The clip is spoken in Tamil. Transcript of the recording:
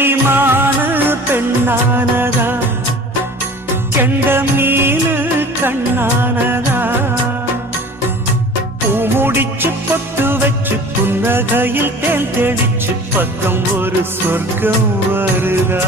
கிளிமான பெண்ணானதா, கெண்ட மீனு கண்ணானதா, பூ முடிச்சு பொட்டு வச்சு புன்னகையில் தேன் தெளிச்சு பக்கம் ஒரு சொர்க்கம் வருதா.